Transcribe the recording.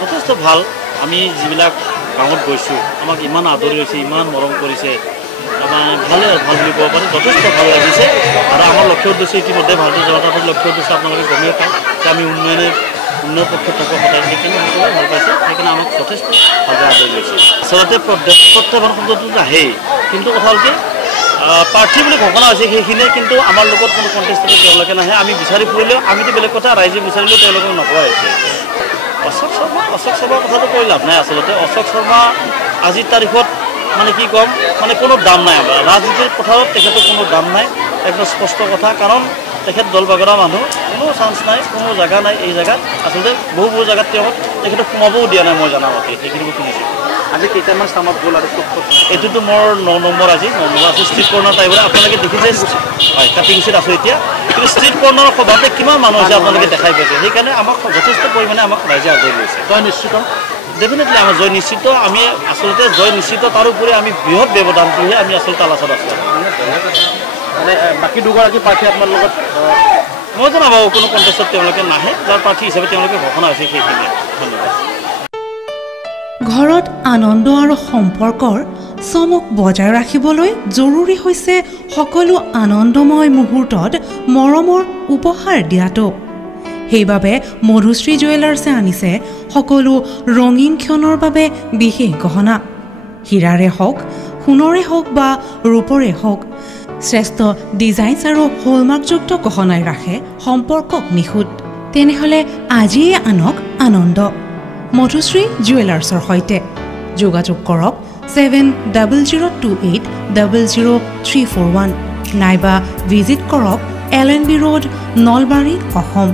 যথেষ্ট ভাল আমি যিবিলাক গাঁৱত গৈছোঁ আমাক ইমান আদৰি লৈছে ইমান মৰম কৰিছে আমাৰ ভালে ভাল বুলি ক'ব পাৰি যথেষ্ট ভাল লাগিছে আৰু আমাৰ লক্ষ্য উদ্দেশ্য ইতিমধ্যে ভাৰতীয় জনতা পাৰ্টিৰ লক্ষ্য উদ্দেশ্য আপোনালোকে গমেই পায় যে আমি উন্নয়নৰ পক্ষত থাকোঁ সদায় সেইকাৰণে সকলোৱে ভাল পাইছে সেইকাৰণে আমাক যথেষ্ট ভালকৈ আদৰি লৈছে আচলতে প্ৰত্যাহ্বান শব্দটো নাহেই কিন্তু কথা হ'ল কি প্ৰাৰ্থী বুলি ঘোষণা হৈছে সেইখিনিয়ে কিন্তু আমাৰ লগত কোনো কণ্টেষ্টত তেওঁলোকে নাহে আমি বিচাৰি ফুৰিলেও আমিতো বেলেগ কথা ৰাইজে বিচাৰিলেও তেওঁলোকক নকোৱা হৈছে অশোক শৰ্মাৰ কথাটো কৈ লাভ নাই আচলতে অশোক শৰ্মা আজিৰ তাৰিখত মানে কি ক'ম মানে কোনো দাম নাই ৰাজনীতিৰ পথাৰত তেখেতৰ কোনো দাম নাই একদম স্পষ্ট কথা কাৰণ তেখেত দল বাগৰা মানুহ কোনো চান্স নাই কোনো জেগা নাই এই জেগাত আচলতে বহু জেগাত তেখেতক সোমাবও দিয়া নাই মই জনামতে সেইখিনি মই শুনিছোঁ আজি কেইটামান স্থানত গ'ল আৰু এইটোতো মোৰ 9 নম্বৰ আজি 9 নম্বৰ আছে ষ্ট্ৰীট কৰ্ণাৰ টাইপৰ আপোনালোকে দেখিছে হয় কাটিংচিত আছোঁ এতিয়া কিন্তু ষ্ট্ৰীট কৰ্ণাৰৰ সভাতে কিমান মানুহ আছে আপোনালোকে দেখাই পাইছে সেইকাৰণে আমাক যথেষ্ট পৰিমাণে আমাক ৰাইজে আদৰি লৈছে জয় নিশ্চিত ডেফিনেটলি আমাৰ জয় নিশ্চিত আমি আচলতে জয় নিশ্চিত তাৰোপৰি আমি বৃহৎ ব্যৱধানটোহে আমি আচলতে আলাচত আছোঁ মানে বাকী দুগৰাকী প্ৰাৰ্থী আপোনাৰ লগত মইতো নাভাবোঁ কোনো কণ্টেষ্টত তেওঁলোকে নাহে যাৰ প্ৰাৰ্থী হিচাপে তেওঁলোকে ঘোষণা হৈছে সেইখিনিয়ে ধন্যবাদ ঘৰত আনন্দ আৰু সম্পৰ্কৰ চমক বজাই ৰাখিবলৈ জৰুৰী হৈছে সকলো আনন্দময় মুহূৰ্তত মৰমৰ উপহাৰ দিয়াটো সেইবাবে মধুশ্ৰী জুৱেলাৰ্ছে আনিছে সকলো ৰঙীন ক্ষণৰ বাবে বিশেষ গহনা হীৰাৰে হওক সোণৰে হওক বা ৰূপৰে হওক শ্ৰেষ্ঠ ডিজাইনছ আৰু হলমাৰ্কযুক্ত গহনাই ৰাখে সম্পৰ্কক নিখুঁত তেনেহ'লে আজিয়ে আনক আনন্দ মধুশ্ৰী জুৱেলাৰ্ছৰ সৈতে যোগাযোগ কৰক 7028000341 নাইবা ভিজিট কৰক LNB ৰোড নলবাৰী অসম